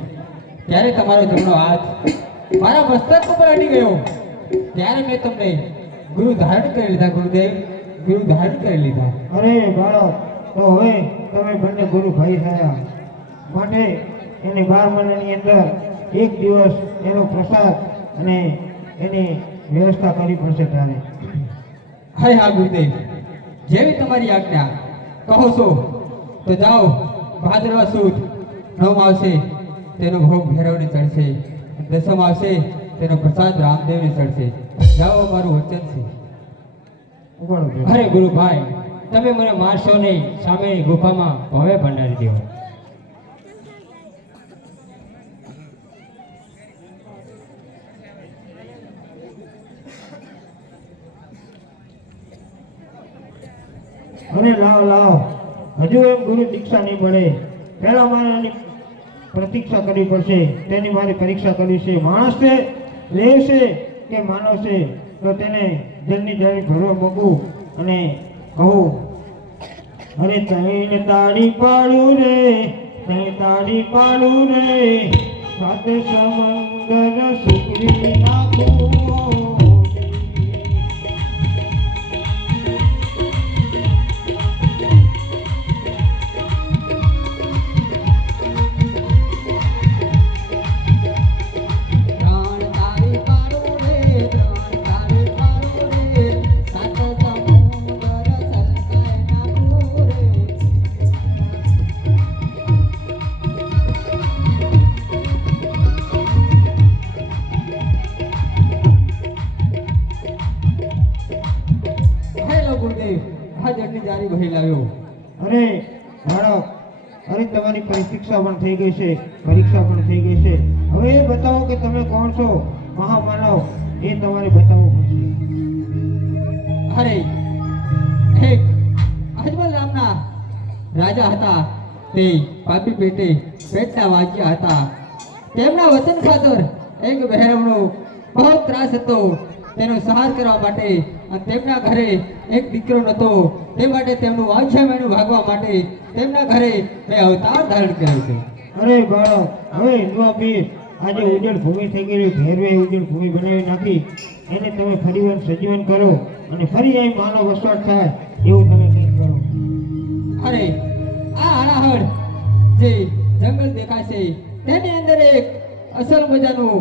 ત્યારે તમારો જમણો હાથ મારા મસ્તક ઉપર અડી ગયો. ત્યારે મેં તમને ગુરુ ધારણ કરી લીધા. ગુરુદેવ, ગુરુ ધારણ કરી લીધા. અરે બાળક, તો હવે તમે બંને ગુરુ ભાઈ થયા, માટે એની 12 મહિનાની અંદર એક દિવસ એનો પ્રસાદ અને એની વ્યવસ્થા કરવી પડશે તારે. હે હા ગુરુદેવ, જેવી તમારી આજ્ઞા. કહો છો તો જાઓ. ભાદરવા સુદ 9 આવશે તેનો ભોગ ભૈરવને ચડશે, 10 આવશે તેનો પ્રસાદ રામદેવને ચડશે. જાઓ, મારું વચન છે. ઉપાડો બેન. અરે ગુરુભાઈ, તમે મને મારશો નહીં. સામેની ગુફામાં ભવે ભંડારી દો. અરે લાવ લાવ, હજુ એમ ગુરુ દીક્ષા નહીં મળે. પહેલા મારે એની પ્રતીક્ષા કરવી પડશે, તેની મારી પરીક્ષા કરવી છે. માણસ છે, લેશે કે માનવ છે, તો તેને જલની જાળી ભરવા મૂકું અને કહું, અરે તઈને તાળી પાડું રે, તઈ તાળી પાડું રે, સાત સમંદર સુકરી નાખું. ત્રણ તારી પાડું રે, ત્રણ તારી પાડું રે, સાત સમુંદર સરકાય નાખું રે. હેલો ગુરુદેવ, આ જળની જારી વહી લાવ્યો. અરે બાળક, અરે તમારી પરીક્ષા પણ થઈ ગઈ છે, પરીક્ષા પણ થઈ ગઈ છે. હવે એ બતાવો કે તમે કોણ છો, મહામાનવ. એ તમારે બતાવવું પડશે. અરે એક અજમલ નામના રાજા હતા. તે પાપી પેટના વાગ્યા હતા. તેમના વચન ખાતર એક બહેરવનો બહુ ત્રાસ હતો. તેનો સહાર કરવા માટે અને તેમના ઘરે એક દીકરો નહોતો, તે માટે તેમનું વાંછામેણું ભાગવા માટે તેમના ઘરે મેં અવતાર ધારણ કર્યો છે. અરે બાળક, હવે હિન્દુઆ પીર આજે ઉજળ ભૂમિ થઈ ગઈ, ભેરવે ઉજળ ભૂમિ બનાવી નાખી. એને તમે ફરીવાર સજીવન કરો અને ફરી અહીં માનવ વસવાટ થાય એવું તમે કંઈક કરો. અરે આ હાડાહડ જે જંગલ દેખાશે તેની અંદર એક અસલ મજાનું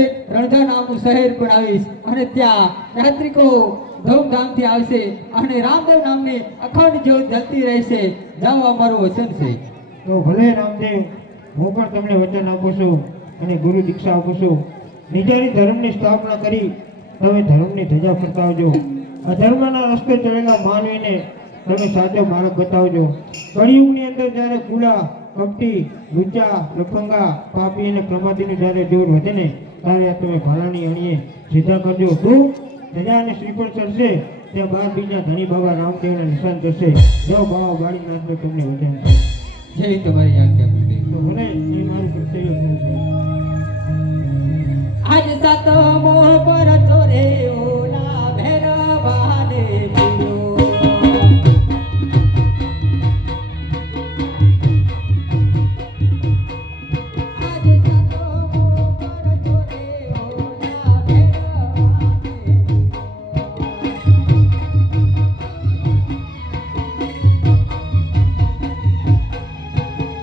એક રણધા નામનું શહેર બનાવીશ અને ત્યાં યાત્રિકો ધૂમધામથી આવશે અને રામદેવ નામની અખંડ જ્યોત જલતી રહેશે. જાઓ, અમારું વચન છે. તો ભલે રામદેવ, હું પણ તમને વચન આપું છું અને ગુરુ દીક્ષા આપું છું. નિજારી ધર્મની સ્થાપના કરી તમે ધર્મની ધજા ફરતાવજો. અધર્મના રસ્તે ચડેલા માનવીને તમે સાચો માર્ગ બતાવજો. કળિયુગની અંદર જ્યારે કુલા, કપટી, લુચ્ચા, લફંગા, પાપી અને ક્રમાદીનું જ્યારે જોર વધે ને ત્યારે આ તમે ભાલાની અણીએ સીધા કરજો. તું ધજા અને શ્રીફળ ચડશે ત્યાં 12 બીજા ધણી બાબા રામદેવના નિશાન થશે. જો બાવા બાળીનાથનું તમને વચન છે. જય તમારી આજ્ઞા ગુરુદેવ. તો ભલે એ મારું કર્તવ્ય પૂરું થયું. આજ સાતમો પર ચોરે ઓલા ભૈરવાને બોલો. આજ સાતમો પર ચોરે ઓલા ભૈરવાને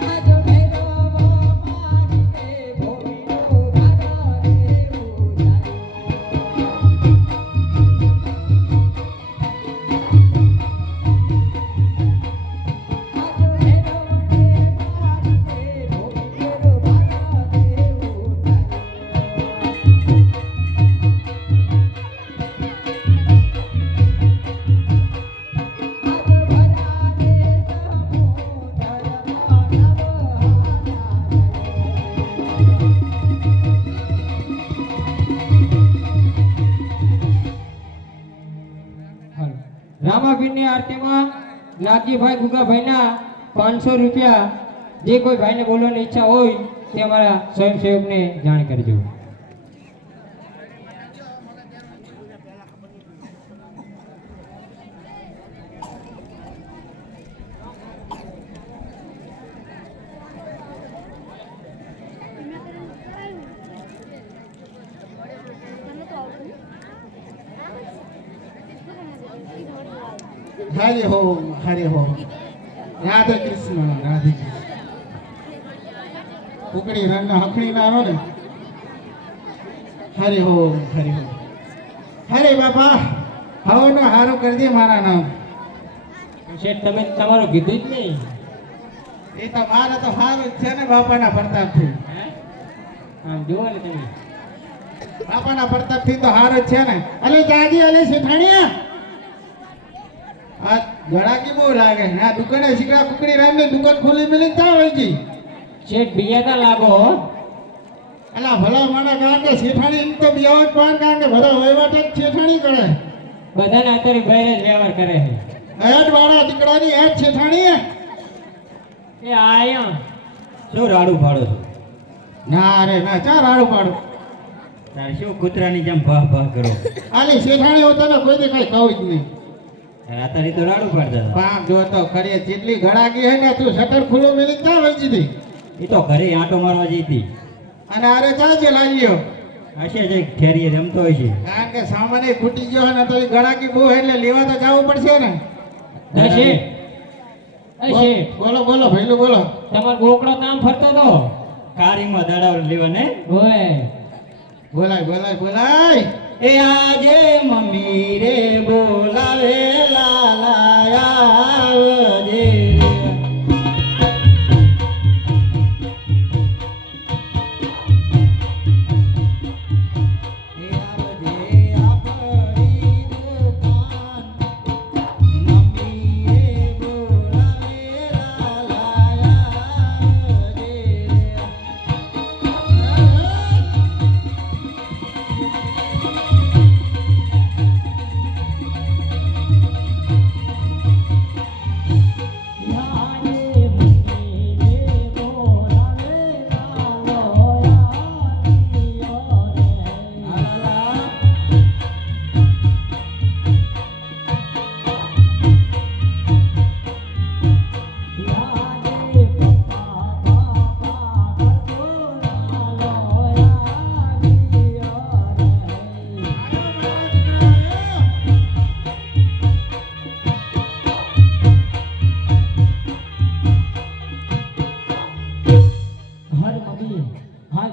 આજ ભૈરવા મારીને ભોળીનો ઘર રે ઉજાયો. આરતીમાં નાગજીભાઈ ગુગાભાઈના 500 રૂપિયા જે કોઈ ભાઈને બોલવાની ઈચ્છા હોય તે અમારા સ્વયંસેવકને જાણ કરજો. હરે ઓમ હરે ઓમ રાધે કૃષ્ણ રાધે કૃષ્ણ. કુકડી રંગના હખણી ના રો ને. હરે ઓમ હરે ઓમ. હરે બાપા હવનો હારો કરજે મારા નામ. શેઠ તમે તમારું કીધું જ નહીં. એ તો મારે તો હારું જ છે ને બાપાના પ્રતાપથી. આમ જુઓ ને તમે. બાપાના પ્રતાપથી તો હારું જ છે ને. અલે જાજી અલે શેઠાણીયા આ ગળાકી બહુ લાગે. આ દુકાને શીકડા કુકડી રામની દુકાન ખોલી મેલી ચા હોય ગઈ. શેઠ બિયાતા લાગો હો. અલા ભલા મારા કારણ કે શેઠાણી એમ તો બિયાવત પણ કારણ કે બધા વહીવટ જ શેઠાણી કરે. બધાને અત્યારે બહાર જ વ્યવહાર કરે છે. હેડ વાળા દીકરાની હેડ શેઠાણી એ આયા શું રાડું પાડો છો? ના રે ના ચા રાડું પાડું. તારે શું કૂતરાની જેમ ભાહ ભાહ કરો? આલી શેઠાણી હોતા ને કોઈ કઈ કહું જ નહીં. રાતારી તો રાડું પાડતા હતા. પામ જોતો ખરી જેટલી ગળાકી હે ને તું શટર ખુલ્લું મેલી ચા વહી દીધી. એ તો ઘરે આંટો મારવા જઈ હતી. અને અરે ચા જે લાગ્યો હશે જઈ ઠેરીએ રમતો હોય છે. કારણ કે સામાન્ય ખૂટી ગયો હે ને તો એ ગળાકી બહુ એટલે લેવા તો જવું પડશે ને. એ શેઠ એ શેઠ બોલો બોલો ભઈલું બોલો. તમારો બોકડો નામ ફરતો તો કારીમાં દડાવ લેવા ને. ઓય બોલાય બોલાય બોલાય. એ આજે મમ્મી રે બોલાવે લાલા આવજે. એ આવજે આપણી દુકાન. મમ્મી રે બોલાવે લાલા આવજે.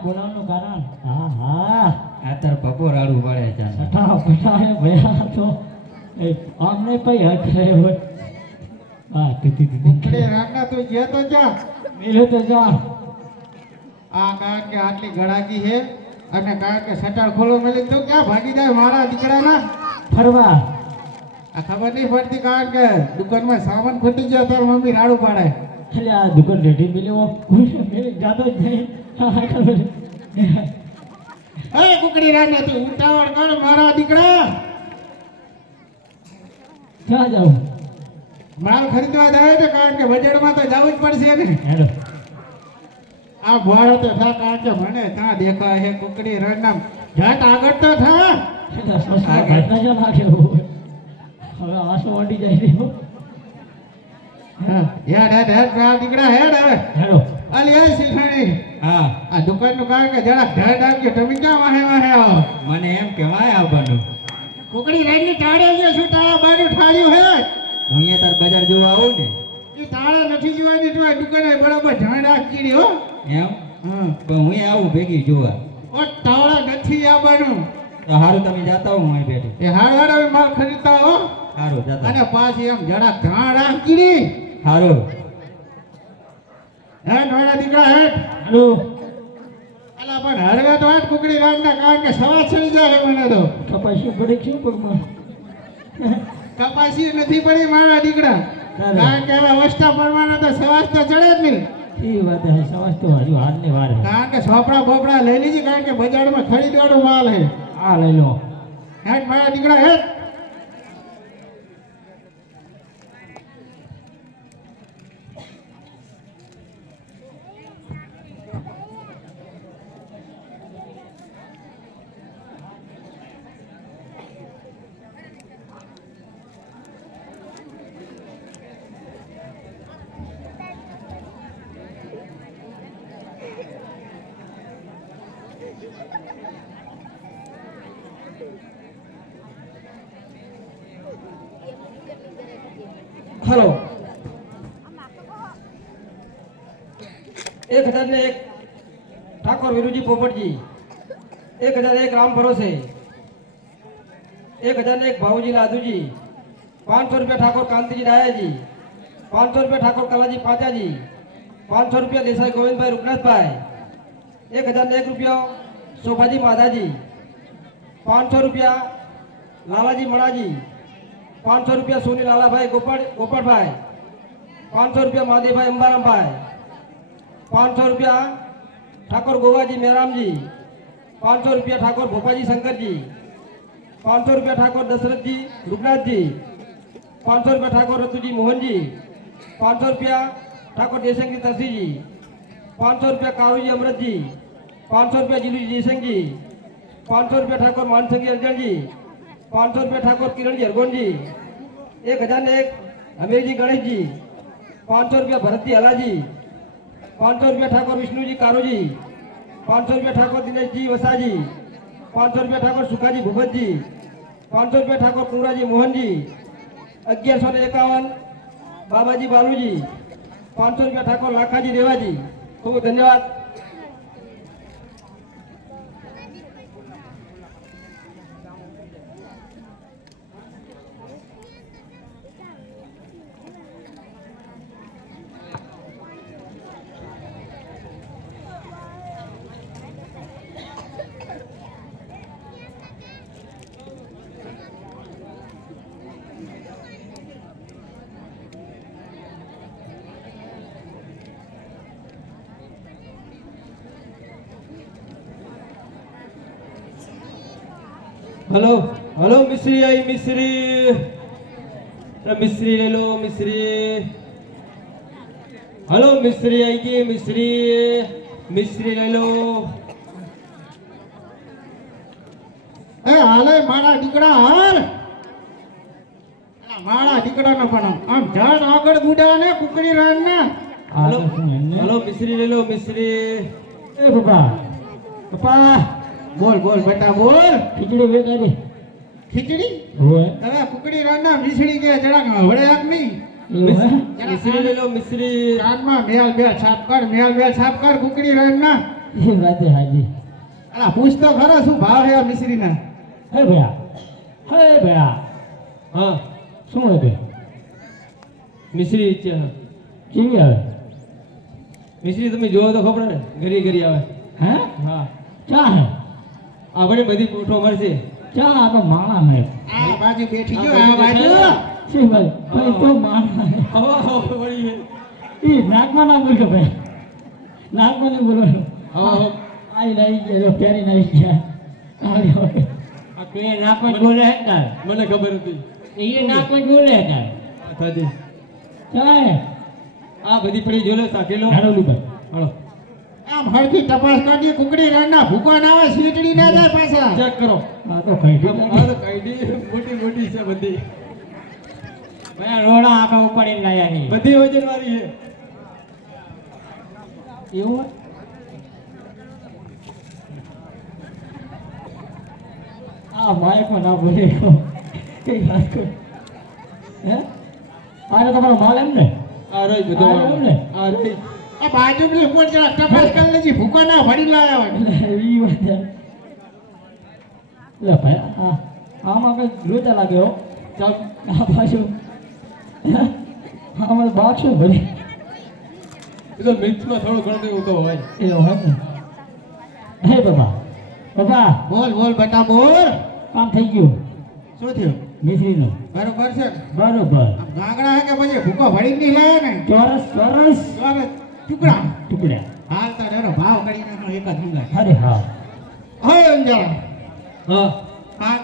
બોલાવવાનું કારણ હા હા આ તાર પપ્પો રાડું પાડે છે. સઠા પઠા ભયા તો એ આમને પઈ હશે હોય હા તી કુકડી રામના તું જે તો જા. મિલે તો જા આ કારણ કે આટલી ગળાકી હે અને કારણ કે શટર ખોલો મેલી તો ક્યાં ભાગી જાય મારા દીકરાના. ફરવા આ ખબર નહીં પડતી કારણ કે દુકાનમાં સામાન ખૂટી ગયો તાર મમ્મી રાડું પાડે. એટલે આ દુકાન રેડી મિલ્યો મેં જાતો જ નહીં હા ખબર એ કુકડી રામના તું ઉતાવળ કર મારા દીકરા. ક્યાં જાઉં માલ ખરીદવા જાય ને કારણ કે બજારમાં તો જવું જ પડશે ને. હેલો આ ભોળો તો થા કારણ કે મને ત્યાં દેખાય હે કુકડી રામના જાત આગળ તો થા. એટલે સસરા ઘરના જ નાખ્યો હવે આંસુ વાટી જાય રહ્યો હા હેડ હેડ હેડ મારા દીકરા હેડ હવે. હેલો અલી આ શીખાણી હા આ દુકાનનું કારણ કે જરાક ઢળ રાખજો તમે ક્યાં વાહે વાહે આવો. મને એમ કહેવાય આવવાનું. કુકડી રામની ટાળે જે શું તાળા બારું ઠાળ્યું હે. હું અહીંયા તાર બજાર જોવા આવું ને એ તાળા નથી જોવાની તો આ દુકાને બરાબર ઢળ રાખી હો. એમ હા પણ હું આવું ભેગી જોવા. ઓ તાળા નથી આવવાનું. તો હારું તમે જાતા હો હું અહીં બેઠી. એ હાડ હાડ હવે માલ ખરીદતા હો. હારું જાતા. અને પાછી એમ જરાક ઢાળ રાખી હારું. હેડ વાળા દીકરા હેડ. હેલો અલા પણ હળવે તો હેડ કુકડી રામના કારણ કે સવા ચડી જાય મને તો. કપાસી પડી છે પગમાં કપાસી નથી પડી મારા દીકરા કારણ કે હવે વસ્તા પરમાના તો સવાસ તો ચડે જ નહીં. એ વાત હે સમજ તો હજુ હાલની વાર હે કારણ કે સોપડા બોપડા લઈ લીધી કારણ કે બજારમાં ખરીદવાનો માલ હે. આ લઈ લો હેડ મારા દીકરા હેડ. હાલો 1001 ઠાકોર વીરુજી પોપટજી 1001 રામ ભરોસે 1001 ભાવુજી લાદુજી 500 રૂપિયા ઠાકોર કાંતિજી ડાયાજી 500 રૂપિયા ઠાકોર કલાજી પાચાજી 500 રૂપિયા દેસાઈ ગોવિંદભાઈ રૂપનાથભાઈ 1001 રૂપિયા શોભાજી માધાજી 500 રૂપિયા લાલાજી મણાજી 500 રૂપિયા સોની લાલાભાઈ ગોપાળભાઈ 500 રૂપિયા માદેભાઈ અંબારામભાઈ 500 રૂપિયા ઠાકોર ગોવાજી મેરામજી 500 રૂપિયા ઠાકોર ભોપાજી શંકરજી 500 રૂપિયા ઠાકોર દશરથજી રૂપનાથજી 500 રૂપિયા ઠાકોર રતુજી મોહનજી 500 રૂપિયા ઠાકોર દેશંગજી તરસીજી 500 રૂપિયા કારુજી અમૃતજી 500 રૂપિયા જીલુજી જયસિંહજી 500 રૂપિયા ઠાકોર માનસંગી અર્જણજી 500 રૂપિયા ઠાકોર કિરણજી હરગોનજી 1001 અમીરજી ગણેશજી 500 રૂપિયા ભરતજી હલાજી 500 રૂપિયા ઠાકોર વિષ્ણુજી કારોજી 500 રૂપિયા ઠાકોર દિનેશજી વસાજી 500 રૂપિયા ઠાકોર સુખાજી ભૂપતજી 500 રૂપિયા ઠાકોર કુંવરાજી મોહનજી 1151 બાબાજી બાલુજી 500 રૂપિયા ઠાકોર લાખાજી રેવાજી ખૂબ ધન્યવાદ हेलो हेलो मिश्री आई मिश्री मिश्री ले लो मिश्री हेलो मिश्री आई गई मिश्री मिश्री ले लो એ હાલે મારા દીકરા હાલ મારા દીકરાનો પણ આમ ઝાડ આગળ ગુડા ને કુકડી રાન ને हेलो हेलो मिश्री ले लो मिश्री એ બાપા બાપા બોલ બોલ બેટા બોલ ખીચડી વેગાડી ખીચડી હોય હવે કુકડી રાન ના મીસડી કે જરાક હવળે આપ નહીં मिश्री ले लो मिश्री કાનમાં મેલ બે છાપ કર કુકડી રાન ના એ વાત હાજી અલા પૂછ તો ખરો શું ભાવ છે આ મિશ્રી ના હે ભયા हाँ શું હતું मिश्री કેવી આવે मिश्री તમે જોવો તો ખબર ને ઘરી ઘરી આવે હે હા ચા હે આપણે બધી કોઠો મળશે ચા આ તો માણા હે આ બાજુ બેઠી જો આ બાજુ શી ભાઈ ભાઈ તો માણા હે હવા વળી ઈ નાકમાં ના બોલજો ભાઈ નાકમાં નહીં બોલવાનું હવા આઈ લઈ ગયો ફેરી નહીં ગયા આલ્યો આ તો એ નાકમાં જ બોલે હે તાર મને ખબર હતી એ નાકમાં જ બોલે હે તાર થાજી ચા હે આ બધી પડી જોલે સાકેલો હાલો ભાઈ હાલો આમ હરખી તપાસ કરજે કુકડી રાન ના ભૂકા ના આવે સીટડી ના જાય પાછા ચેક કરો આ તો કઈ આ તો કાઈડી મોટી મોટી છે બધી ભાઈ રોડા આખા ઉપાડીને લાયા છે બધી વજન વાળી છે એવું આ માઇકમાં ના બોલે કઈ વાત કર હે આરે તમારો માલ એમ ને આ રહી આ રહ્યું બધું ને? આ રહી આ બાજુ પેલી ઉપર જરા તપાસ કરી લેજી ભૂકા ના ભરી લાયા હોય ઈ વાત છે. લે ભાઈ આમાં કઈ લોચા લાગે હો ચાલ આ પાછું આમાં બાક્ષું ભરી એ તો મિક્સમાં થોડું ઘણું એવું તો હોય એ હોય ને હે બાબા બાબા બોલ બોલ બેટા બોલ કામ થઈ ગયું શું થયું મિશ્રીનું બરોબર છે બરોબર આમ ગાંગડા હે કે પછી ભૂકો ભરી નહીં લાયા ને ચોરસ ચોરસ ચોરસ ટુકડા ટુકડા હાલ તાર એનો ભાવ કરી નાખો એક જ મંગાય અરે હા હોય અંજાર હા હા